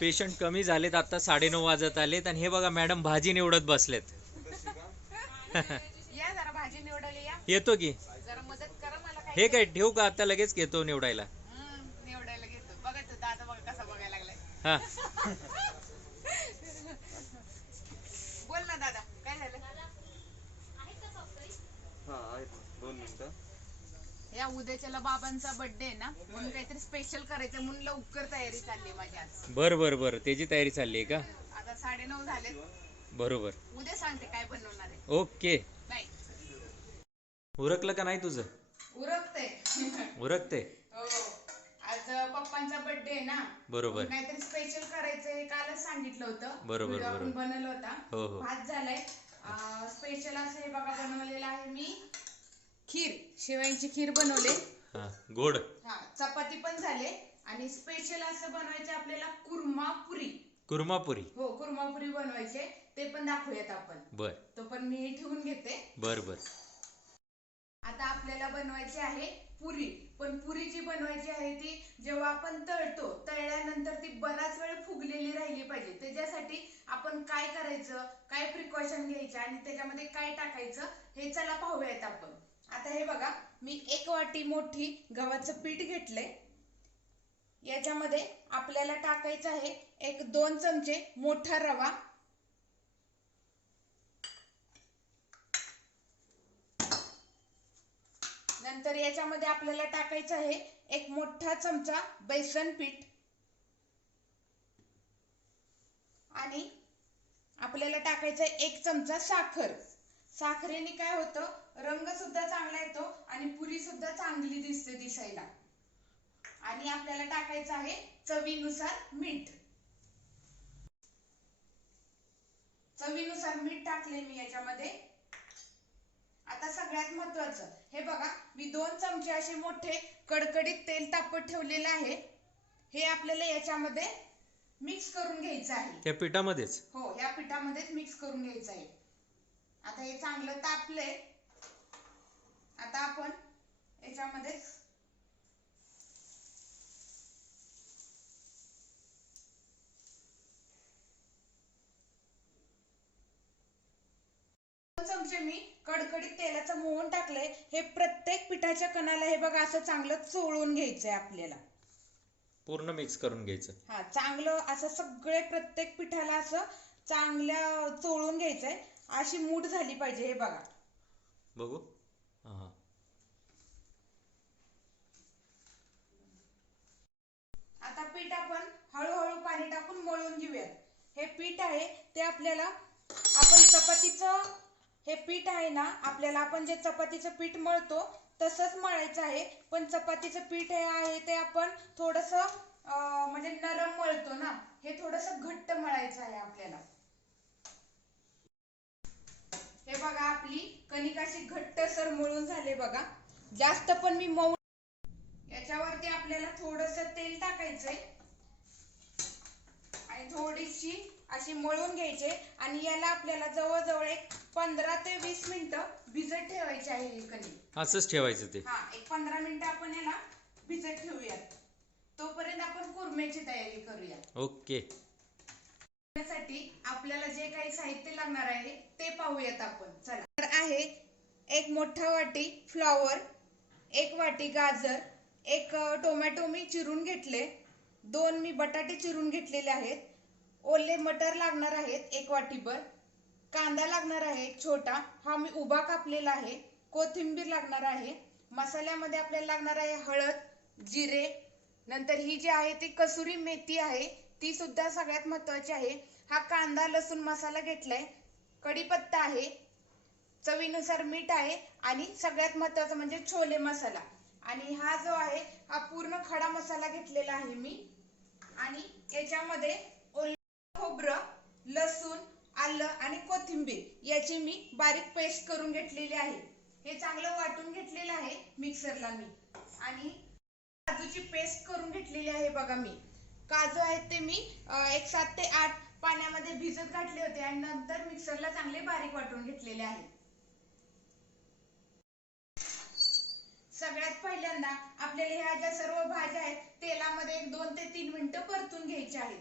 Patient कमी झालेत आता साडेनऊ वाजत आलेत आणि हे बघा मॅडम भाजी निवडत बसलेत. या जरा भाजी निवडायला या. येतो की? जरा मदत करा मला काय हे काय ठेवू का? आता लगेच घेतो निवडायला. हम्म, निवडायला घेतो. बघा तो दादा बघा कसा बघायला लागलाय. हा बोल ना दादा काय झालं हा आहेत ना. दोन मिनिटं या उद्याच्याला बाबांचा बर्थडे आहे ना? म्हणून काहीतरी स्पेशल करायचं म्हणून लवकर तयारी चालली माझी आज. बर बर बर. त्याची तयारी चालली आहे का? आता साडेनऊ झाले बरोबर. उद्या सांगते काय बनवणार आहे. ओके. उरकलं का नाही तुझं? उरकते उरकते हो. आज पप्पांचा बर्थडे आहे ना? बरोबर. म्हणून काहीतरी स्पेशल करायचंय. कालच सांगितलं होतं. बरोबर, Video आपण बरोबर. बनवला होता. हो हो. भात झालाय. स्पेशल असं हे बघा बनवलेलं आहे मी. खीर शेवयांची खीर बनवले. हा गोड. हा चपाती पण झाले आणि स्पेशल असं बनवायचं आपल्याला कुर्मा पुरी कुर्मापुरी. हो कुर्मा पुरी बनवायचे. ते पण दाखवूयात आपण. बर. तो पण मी ठेवून घेते. बर बर. आता आपल्याला बनवायची आहे पुरी. पण पुरी जी बनवायची आहे ती जेव्हा आपण तळतो तळल्यानंतर ती बराच वेळ फुगलेली राहिली पाहिजे. त्याच्यासाठी आपण काय करायचं काय प्रिकॉशन घ्यायचं आणि त्याच्यामध्ये काय टाकायचं हे चला पाहूयात आपण. आता हे बघा मी एक वाटी मोठी गव्हाचं पीठ घेतले याच्यामध्ये आपल्याला टाकायचं आहे एक दोन चमचे मोठा रवा. नंतर याच्यामध्ये आपल्याला टाकायचं आहे एक मोठा चमचा बेसन पीठ. आणि आपल्याला टाकायचं आहे एक चमचा साखर. साखरेने काय होतं? रंग सुद्धा चांगला येतो आणि पुरी सुद्धा चांगली दिसते दिसायला. आणि आपल्याला टाकायचं आहे चवीनुसार मीठ. चवीनुसार मीठ टाकले मी याच्यामध्ये. आता सगळ्यात महत्वाचं हे बघा मी दोन चमचे असे मोठे कडकडीत तेल तापत ठेवलेलं आहे. हे आपल्याला याच्यामध्ये मिक्स करून घ्यायचं आहे. त्या पिठामध्येच? हो या पिठामध्येच मिक्स करून घ्यायचं आहे. आता हे चांगलं तापलंय. आता आपण याच्यामध्ये चमचे मी कडकडीत तेलाचं मोहन टाकलंय. हे प्रत्येक पिठाच्या कणाला हे बघा असं चांगलं चोळून घ्यायचंय आपल्याला. पूर्ण मिक्स करून घ्यायचं. हा चांगलं असं सगळे प्रत्येक पिठाला असं चांगल्या चोळून घ्यायचंय. अशी मूठ झाली पाहिजे हे बघा. बघू. हा. आता पीठ आपण हळूहळू पाणी टाकून मळून घेऊयात. हे पीठ आहे ते आपल्याला आपण चपातीचं हे पीठ आहे ना आपल्याला आपण जे चपातीचं पीठ मळतो तसंच मळायचं आहे. पण चपातीचं पीठ हे आहे ते आपण थोडस म्हणजे नरम मळतो ना हे थोडस घट्ट मळायचं आहे आपल्याला. हे बघा आपली कणिक अशी घट्ट सर मळून झाले बघा. जास्त पण मी मऊ याच्यावरती आपल्याला थोडस तेल टाकायचंय. आणि थोडीशी अशी मळून घ्यायचे. आणि याला आपल्याला जवळजवळ एक पंधरा ते वीस मिनिटं भिजत ठेवायची आहे ही कणिक. असंच ठेवायचं ते. हा एक पंधरा मिनिटं आपण याला भिजत ठेवूयात. तोपर्यंत आपण कुर्म्याची तयारी करूया ओके. आपल्याला जे काही साहित्य लागणार आहे ते पाहूयात आपण. चला. तर आहे एक मोठा वाटी फ्लॉवर एक वाटी गाजर एक टोमॅटो मी चिरून घेतले. दोन मी बटाटे चिरून घेतलेले आहेत. ओले मटर लागणार आहेत एक वाटीभर. कांदा लागणार आहे एक छोटा. हा मी उभा कापलेला आहे. कोथिंबीर लागणार आहे. मसाल्यामध्ये आपल्याला लागणार आहे हळद जिरे. नंतर ही जी आहे ती कसुरी मेथी आहे ती सुद्धा सगळ्यात महत्वाची आहे. हा कांदा लसूण मसाला घेतलाय. कढीपत्ता आहे चवीनुसार मीठ आहे आणि सगळ्यात महत्वाचं म्हणजे छोले मसाला. आणि हा जो आहे हा पूर्ण खडा मसाला घेतलेला आहे मी. आणि याच्यामध्ये ओलं खोबरं लसूण आलं आणि कोथिंबीर याची मी बारीक पेस्ट करून घेतलेली आहे. हे चांगलं वाटून घेतलेलं आहे मिक्सरला मी. आणि काजूची पेस्ट करून घेतलेली आहे बघा मी. काजू आहेत ते मी एक सात ते आठ पाण्यामध्ये भिजत घातले होते आणि नंतर मिक्सरला चांगले बारीक वाटून घेतलेले आहे. सगळ्यात पहिल्यांदा आपल्याला ह्या ज्या सर्व भाज्या आहेत तेलामध्ये एक दोन ते तीन मिनिटं परतून घ्यायचे आहेत.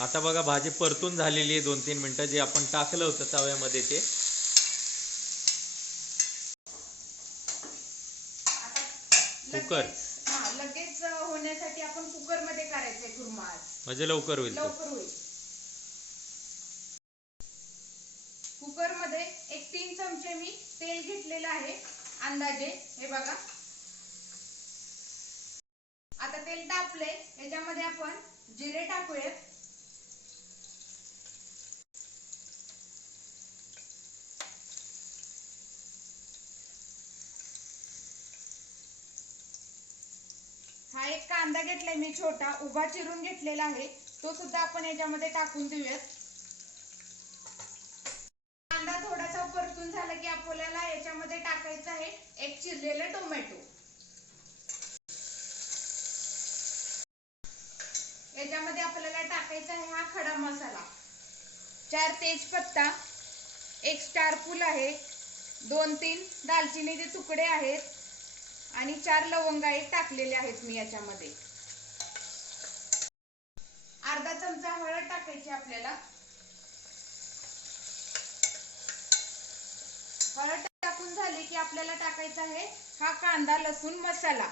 आता बघा भाजी परतून झालेली आहे दोन तीन मिनटं. जे आपण टाकलं होतं तव्यामध्ये ते. कुकर. लगेच हा लगेच होण्यासाठी आपण कुकरमध्ये करायचंय कुर्मा म्हणजे लवकर होईल तो. लवकर होईल. कुकरमध्ये एक तीन चमचे मी तेल घेतलेलं आहे अंदाजे. हे बघा. आता तेल तापले याच्यामध्ये आपण जिरे टाकूयात हा एक कांदा घेतलाय मी छोटा उभा चिरून घेतलेला आहे. तो सुद्धा आपण याच्यामध्ये टाकून देऊयात. कांदा थोडासा परतून झाला की आपल्याला याच्यामध्ये टाकायचं आहे एक चिरलेलं टोमॅटो. याच्यामध्ये आपल्याला टाकायचा आहे हा खडा मसाला. चार तेजपत्ता एक स्टार फूल आहे. दोन तीन दालचिनीचे तुकडे आहेत. आणि चार लवंगा एक टाकलेले आहेत मी याच्यामध्ये. अर्धा चमचा हळद टाकायची आपल्याला. हळद टाकून झाली की आपल्याला टाकायचा आहे हा कांदा लसूण मसाला.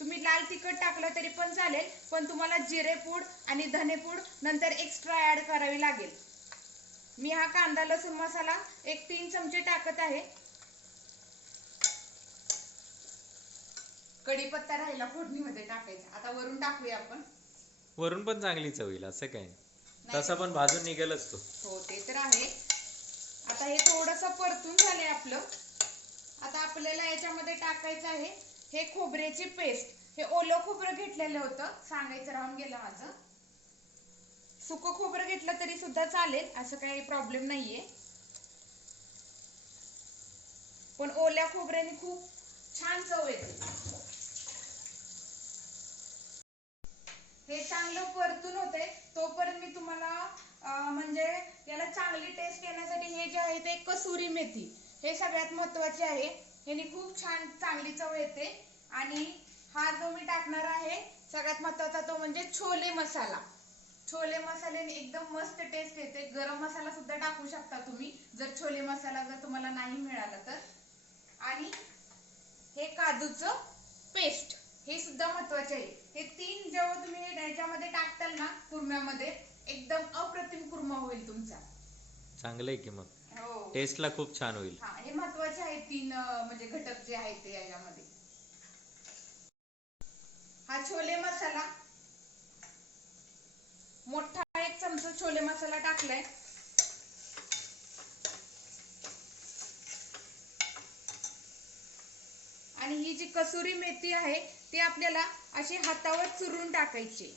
तुम्ही लाल तिखट टाकलं तरी पण चालेल पण तुम्हाला जिरेपूड आणि धनेपूड नंतर एक्स्ट्रा ऍड करावी लागेल. मी हा कांदा लसूण मसाला एक तीन चमचे टाकत आहे. कढीपत्ता राहिला फोडणीमध्ये टाकायचा. आता वरून टाकूया आपण. वरून पण चांगली चव येईल असं. नाही. तसा पण भाजून निघेलच तो. हो ते तर आहे. आता हे थोडस परतून झालंय आपलं. आता आपल्याला याच्यामध्ये टाकायचं आहे हे खोबऱ्याची पेस्ट. हे ओलं खोबरं घेतलेलं होतं सांगायचं राहून गेलं माझं. सुकं खोबरं घेतलं तरी सुद्धा चालेल असं काही प्रॉब्लेम नाहीये. पण ओल्या खोबऱ्याने खूप छान चव येते. हे चांगलं परतून होते तोपर्यंत मी तुम्हाला म्हणजे याला चांगली टेस्ट येण्यासाठी हे जे आहे ते कसुरी मेथी हे सगळ्यात महत्त्वाचे आहे. ह्याने खूप छान चांगली चव येते. आणि हा जो मी टाकणार आहे सगळ्यात महत्त्वाचा तो म्हणजे छोले मसाला. छोले मसाल्याने एकदम मस्त टेस्ट येते. गरम मसाला सुद्धा टाकू शकता तुम्ही. जर छोले मसाला जर तुम्हाला नाही मिळाला तर. आणि हे काजूचं पेस्ट हे सुद्धा महत्त्वाचे आहे. हे तीन जेव्हा तुम्ही याच्यामध्ये टाकताल ना कुर्म्यामध्ये एकदम अप्रतिम कुर्मा होईल तुमचा. चांगलं आहे की मग? हो. टेस्टला खूप छान होईल. हा हे महत्त्वाचे आहेत तीन अं, म्हणजे घटक जे आहेत ते याच्यामध्ये. हा छोले मसाला. मोठा एक चमचा छोले मसाला टाकलाय. आणि ही जी कसुरी मेथी आहे ती आपल्याला अशी हातावर चुरून टाकायची.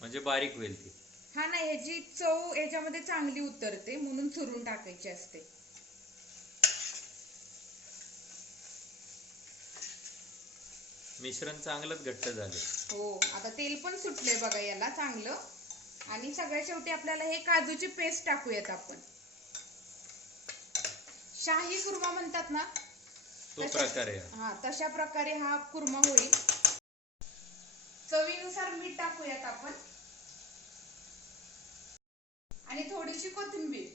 म्हणजे बारीक होईल ती. हा ना ह्याची चव याच्यामध्ये चांगली उतरते म्हणून चुरून टाकायची असते. मिश्रण चांगलंच घट्ट झालं. हो आता तेल पण सुटलंय बघा याला चांगलं. आणि सगळ्यात शेवटी आपल्याला हे काजूची पेस्ट टाकूयात आपण. शाही कुर्मा म्हणतात ना तो तशा- प्रकार आहे हा. तशा प्रकारे हा कुर्मा होईल. चवीनुसार मीठ टाकूयात आपण. आणि थोडीशी कोथिंबीर.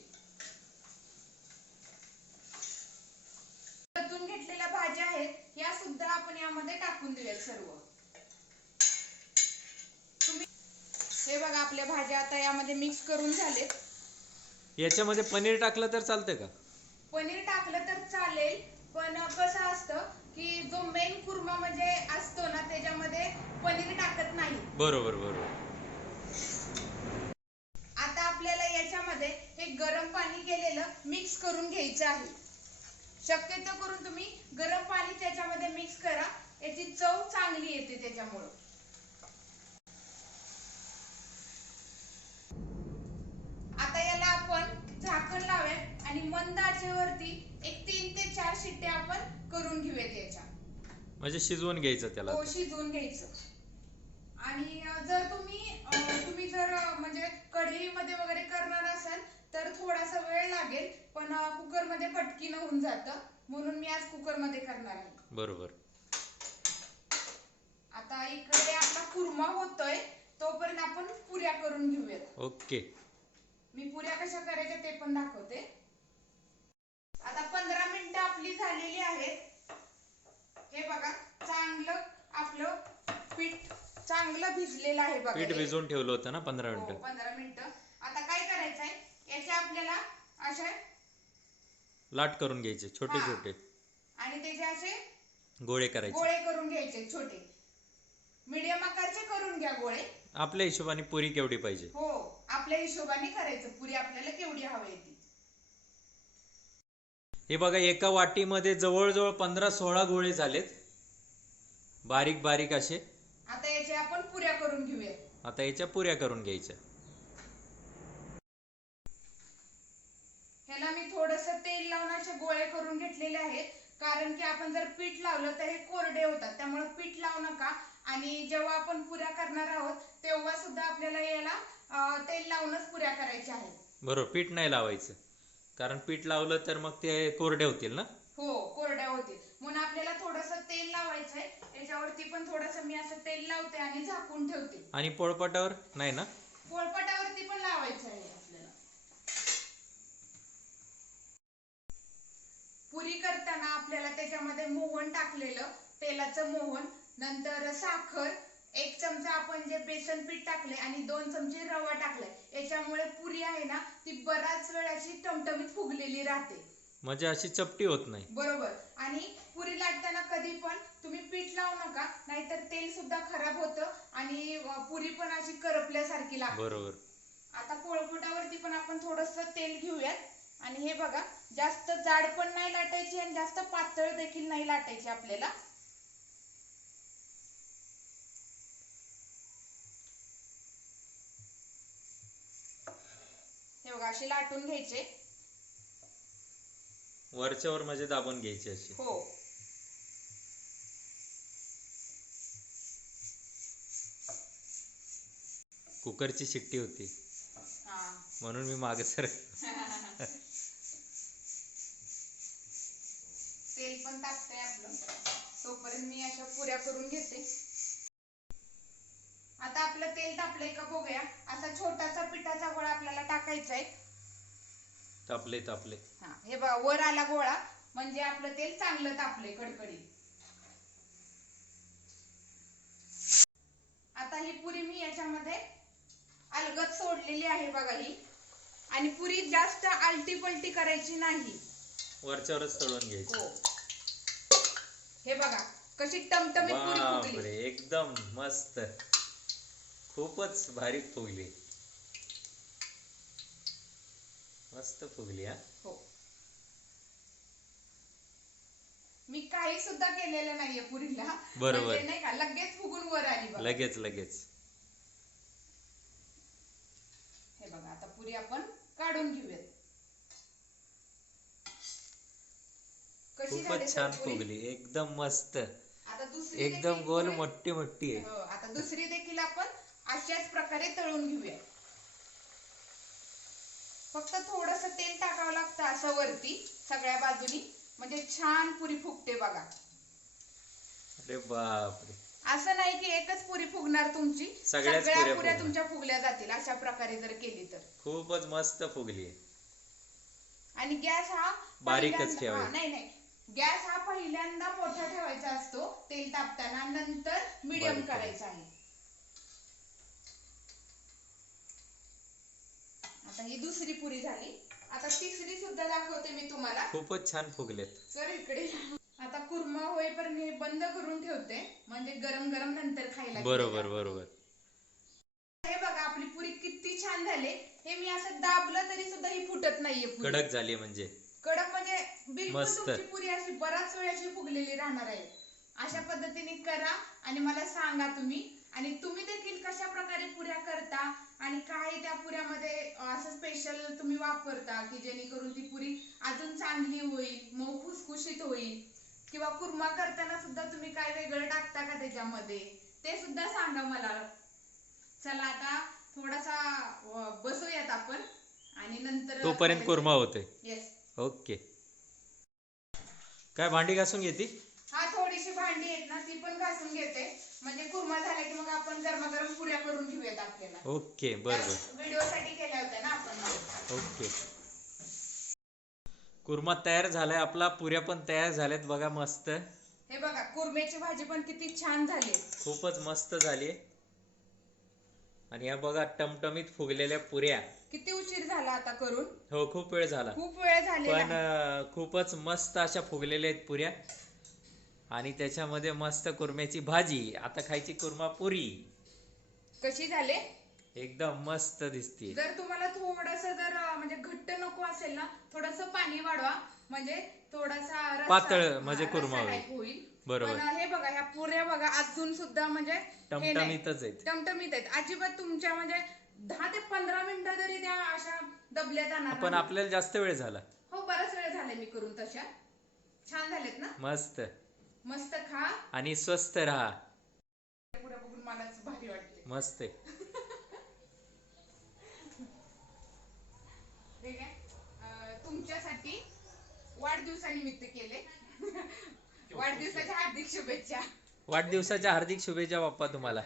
परतून घेतलेल्या भाज्या आहेत या सुद्धा आपण यामध्ये टाकून देऊयात सर्व. तुम्ही हे बघा आपल्या भाज्या आता यामध्ये मिक्स करून झालेत. याच्यामध्ये पनीर टाकलं तर चालतं का? पनीर टाकलं तर चालेल. पण कसं असतं की जो मेन कुर्मा म्हणजे असतो ना त्याच्यामध्ये पनीर टाकत नाही. बरोबर बरोबर. आता आपल्याला याच्यामध्ये हे गरम पाणी केलेलं मिक्स करून घ्यायचं आहे. शक्यतो करून तुम्ही गरम पाणी त्याच्यामध्ये मिक्स करा. याची चव चांगली येते त्याच्यामुळं. आता याला आपण झाकण लावूयात आणि मंद आचेवरती चार शिट्ट्या आपण करून घेऊयात याच्या. म्हणजे शिजवून घ्यायचं त्याला. तो शिजवून घ्यायचं. आणि जर तुम्ही तुम्ही जर म्हणजे कढईमध्ये वगैरे करणार असाल तर थोडासा वेळ लागेल पण कुकरमध्ये पटकीनं होऊन जातं. म्हणून मी आज कुकरमध्ये करणार आहे. बरोबर. आता इकडे आपला कुर्मा होतोय तोपर्यंत आपण पुऱ्या करून घेऊयात. ओके. मी पुऱ्या कशा करायच्या ते पण दाखवते. आता पंधरा मिनिटं आपली झालेली आहेत. हे बघा चांगलं आपलं पीठ चांगलं भिजलेलं आहे बघा. पीठ हे. भिजवून ठेवलं होतं ना पंधरा हो, मिनिटं. पंधरा मिनिटं. आता काय करायचंय? याचे आपल्याला अशा लाट करून घ्यायचे छोटे हा. छोटे. आणि त्याचे असे गोळे करायचे. गोळे करून घ्यायचे छोटे. मीडियम आकारचे करून घ्या गोळे. आपल्या हिशोबाने पुरी केवढी पाहिजे? हो आपल्या हिशोबाने करायचं. पुरी आपल्याला केवढी हवी ती. हे बघा एका वाटीमध्ये जवळजवळ पंधरा सोळा गोळे झालेत. बारीक बारीक असे. आता याचे आपण पुऱ्या करून घेऊया. आता याच्या पुऱ्या करून घ्यायच्या. ह्याला मी थोडस तेल लावून असे गोळे करून घेतलेले आहेत. कारण की आपण जर पीठ लावलं तर हे कोरडे होतात. त्यामुळे पीठ लावू नका. आणि जेव्हा आपण पुऱ्या करणार आहोत तेव्हा सुद्धा आपल्याला याला तेल लावूनच पुऱ्या करायच्या आहेत. बरोबर पीठ नाही लावायचं. कारण पीठ लावलं तर मग ते कोरडे होतील ना? हो कोरड्या होतील. म्हणून आपल्याला थोडस तेल लावायचंय. याच्यावरती पण थोडस मी असं तेल लावते आणि झाकून ठेवते. आणि पोळपाटावर? नाही ना? पोळपाटावरती पण लावायचं आहे आपल्याला. पुरी करताना आपल्याला त्याच्यामध्ये मोहन टाकलेलं. तेलाचं मोहन नंतर साखर एक चमचा आपण जे बेसन पीठ टाकले आणि दोन चमचे रवा टाकलाय याच्यामुळे पुरी आहे ना ती बराच वेळ अशी टमटमीत फुगलेली राहते. म्हणजे अशी चपटी होत नाही. बरोबर. आणि पुरी लाटताना कधी पण तुम्ही पीठ लावू नका नाहीतर तेल सुद्धा खराब होतं आणि पुरी पण अशी करपल्यासारखी लागते. बरोबर. आता पोळपोटावरती पण आपण थोडस तेल घेऊयात. आणि हे बघा जास्त जाड पण नाही लाटायची आणि जास्त पातळ देखील नाही लाटायची आपल्याला. असे लाटून घ्यायचे. वरच्यावर म्हणजे दाबून घ्यायची अशी हो. कुकरची शिट्टी होती. हा. म्हणून मी मागे सर तेल पण टाकतंय आपलं. तोपर्यंत मी अशा पुऱ्या करून घेते. आता आपलं तेल तापलंय का बघूया. असा छोटासा पिठाचा गोळा आपल्याला टाकायचा आहे तापले तापले. हा हे बघा वर आला गोळा म्हणजे आपलं तेल चांगलं तापलंय कडकडीत. आता ही पुरी मी याच्यामध्ये अलगद सोडलेली आहे बघा ही. आणि पुरी जास्त आलटी पलटी करायची नाही. वरच्यावरच तळून घ्यायची. हो. हे बघा कशी टमटमीत पुरी फुगली. एकदम मस्त. खूपच भारी फुगली. मस्त फुगली हा. हो मी काही सुद्धा केलेलं नाहीये पुरीला. बरोबर. म्हणजे नाही का लगेच फुगून वर आली बघा. लगेच लगेच. हे बघा आता पुरी आपण काढून घेऊयात. कशी झाली खूपच छान सर पुरी? फुगली. एकदम मस्त. आता दुसरी एकदम देखील गोल पुरी- मोठी मोठी आहे. हो, आता दुसरी देखील आपण अशाच प्रकारे तळून घेऊया फक्त थोडस तेल टाकावं लागतं असं वरती सगळ्या बाजूनी. म्हणजे छान पुरी फुगते बघा. अरे बापरे. असं नाही की एकच पुरी फुगणार तुमची सगळ्याच सगळ्या पुऱ्या. तुमच्या फुगल्या जातील अशा प्रकारे जर केली तर. खूपच मस्त फुगली आणि गॅस हा बारीकच ठेवायचा. नाही नाही. गॅस हा पहिल्यांदा मोठा ठेवायचा असतो तेल तापताना नंतर मीडियम करायचा आहे. आता ही दुसरी पुरी झाली. आता तिसरी सुद्धा दाखवते मी तुम्हाला. खूपच छान फुगलेत. सर इकडे. आता कुर्मा होईपर्यंत हे बंद करून ठेवते. म्हणजे गरम गरम नंतर खायला बरोबर. बरोबर. हे बघा आपली पुरी किती छान झाले. हे मी असं दाबलं तरी सुद्धा ही फुटत नाहीये पुरी. कडक झाली म्हणजे. कडक म्हणजे बिलकुल मस्त. तुमची पुरी अशी बराच वेळ अशी फुगलेली राहणार आहे. अशा पद्धतीने करा आणि मला सांगा तुम्ही. आणि तुम्ही देखील कशा प्रकारे पुऱ्या करता आणि काय त्या पुऱ्यामध्ये असं स्पेशल तुम्ही वापरता की जेणेकरून ती पुरी अजून चांगली होईल मऊ खुसखुशीत होईल? किंवा कुर्मा करताना सुद्धा तुम्ही काय वेगळं टाकता का त्याच्यामध्ये? ते सुद्धा सांगा मला. चला आता थोडासा बसूयात आपण आणि नंतर तोपर्यंत कुर्मा होते. Yes okay. काय भांडी घासून घेती हा थोडीशी भांडी आहेत ना ती पण घासून घेते म्हणजे कुर्मा झाला की मग आपण गरमागरम पुऱ्या करून घेऊयात आपल्याला. ओके बरोबर. व्हिडिओ साठी केल्या होत्या ना आपण. ओके. कुर्मा तयार झालाय आपला पुऱ्या पण तयार झाल्यात बघा मस्त. हे बघा कुर्म्याची भाजी पण किती छान झाली. खूपच मस्त झाली. आणि या बघा टमटमीत फुगलेल्या पुऱ्या. किती उशीर झाला आता करून? हो खूप वेळ झाला. खूप वेळ झालेला पण. अं, खूपच मस्त अशा फुगलेल्या आहेत पुऱ्या. आणि त्याच्यामध्ये मस्त कुर्म्याची भाजी आता खायची कुर्मा पुरी. कशी झाले? एकदम मस्त दिसते जर तुम्हाला थोडस जर म्हणजे घट्ट नको असेल ना थोडस पाणी वाढवा. म्हणजे थोडासा रस्सा- पातळ म्हणजे कुर्मा रस्सा होईल. type होईल. बरोबर. पण हे बघा ह्या पुऱ्या बघा अजून सुद्धा म्हणजे हे नाही. टमटमीतच आहेत. टमटमीत आहेत. अजिबात तुमच्या म्हणजे दहा ते पंधरा मिनिटं जरी त्या अशा दबल्या जाणार पण नाही. आपल्याला जास्त वेळ झाला. हो बराच वेळ झालाय मी करून तशा. छान झालेत ना? मस्त. मस्त खा. आणि स्वस्त राहा. पुढे बघून मलाच भारी वाटते मस्त आहे. ठीक आहे अं, तुमच्यासाठी वाढदिवसानिमित्त केले. वाढदिवसाच्या हार्दिक शुभेच्छा. वाढदिवसाच्या हार्दिक शुभेच्छा बाप्पा तुम्हाला.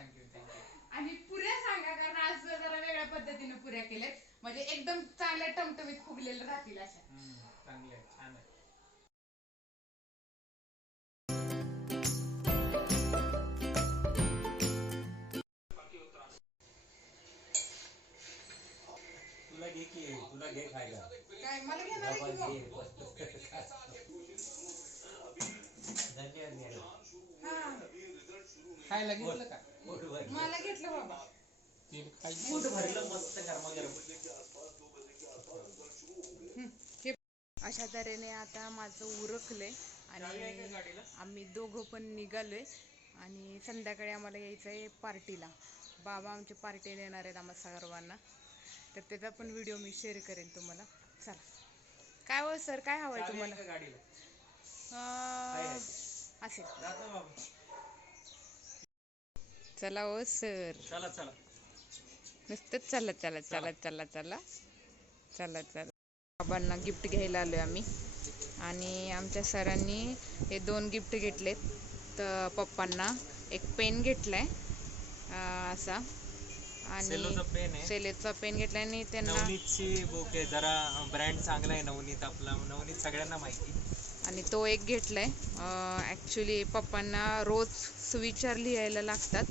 आणि पुऱ्या सांगा कारण आज जरा वेगळ्या पद्धतीने पुऱ्या केल्यात. म्हणजे एकदम चांगल्या टमटमीत फुगलेल्या राहतील अशा. मला घेणार आहे की मग? हा खायला घेतलं का? मला घेतलं बाबा. पोट भरलं मस्त गरमागरम. अशा तऱ्हेने आता माझं उरकलंय आणि आम्ही दोघं पण निघालोय आणि संध्याकाळी आम्हाला यायचं आहे पार्टीला. बाबा आमची पार्टी देणार आहेत आम्हा सर्वांना. तर त्याचा पण व्हिडिओ मी शेअर करेन तुम्हाला. चला. काय हो सर काय हवंय तुम्हाला? असेल. चला हो सर. चला चला. नुसतंच चला चला चला. चला चला चला. चला बाबांना गिफ्ट घ्यायला आलोय आम्ही. आणि आमच्या सरांनी हे दोन गिफ्ट घेतलेत. तर पप्पांना एक पेन घेतलाय. अं, असा. आणि सेलोचा पेन आहे. सेलेचा पेन घेतलाय आणि त्यांना नवनीतची बुक आहे. जरा ब्रँड चांगला आहे नवनीत आपला. नवनीत सगळ्यांना माहिती. आणि तो एक घेतलाय. ॲक्च्युली पप्पांना रोज सुविचार लिहायला लागतात.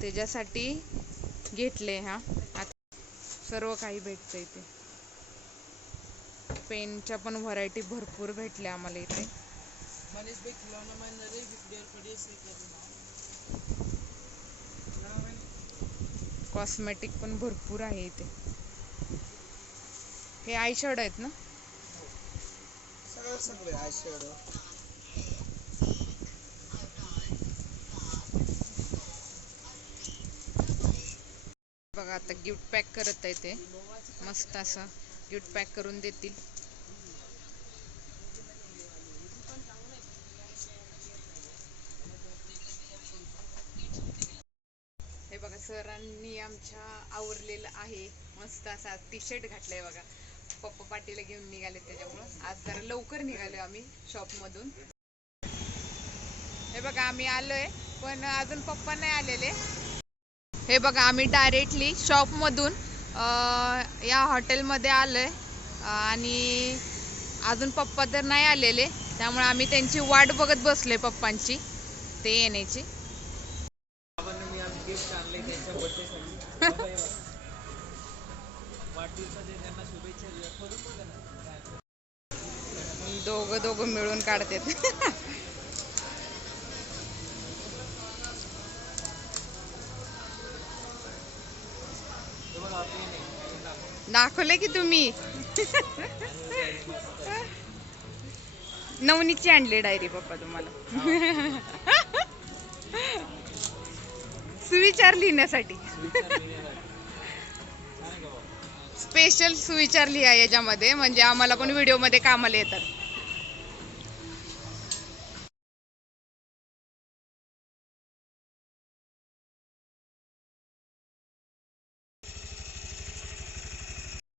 त्याच्यासाठी घेतले हा. आता सर्व काही भेटतं इथे. पेनच्या पण व्हरायटी भरपूर भेटल्या आम्हाला इथे. कॉस्मेटिक पण भरपूर आहे इथे. हे आय शर्ट आहेत ना? सगळं सगळे आयशॅडो बघा आता गिफ्ट पॅक करत आहे ते. मस्त असं गिफ्ट पॅक करून देतील हे बघा अच्छा आवरलेलं आहे. मस्त असा टी शर्ट घातलाय बघा. पप्पा पाटीला घेऊन निघाले त्याच्यामुळं. आज जरा लवकर निघालो आम्ही शॉपमधून हे बघा आम्ही आलोय पण अजून पप्पा नाही आलेले. हे बघा आम्ही डायरेक्टली शॉपमधून या हॉटेलमध्ये आलोय. आणि अजून पप्पा तर नाही आलेले. त्यामुळे आम्ही त्यांची वाट बघत बसलोय पप्पांची. ते येण्याची. दोघं दोघं मिळून काढतात दाखवले की तुम्ही? नवनीची आणली डायरी पप्पा तुम्हाला. सुविचार लिहिण्यासाठी? स्पेशल सुविचार लिहा याच्यामध्ये म्हणजे आम्हाला पण व्हिडिओमध्ये कामाला येतात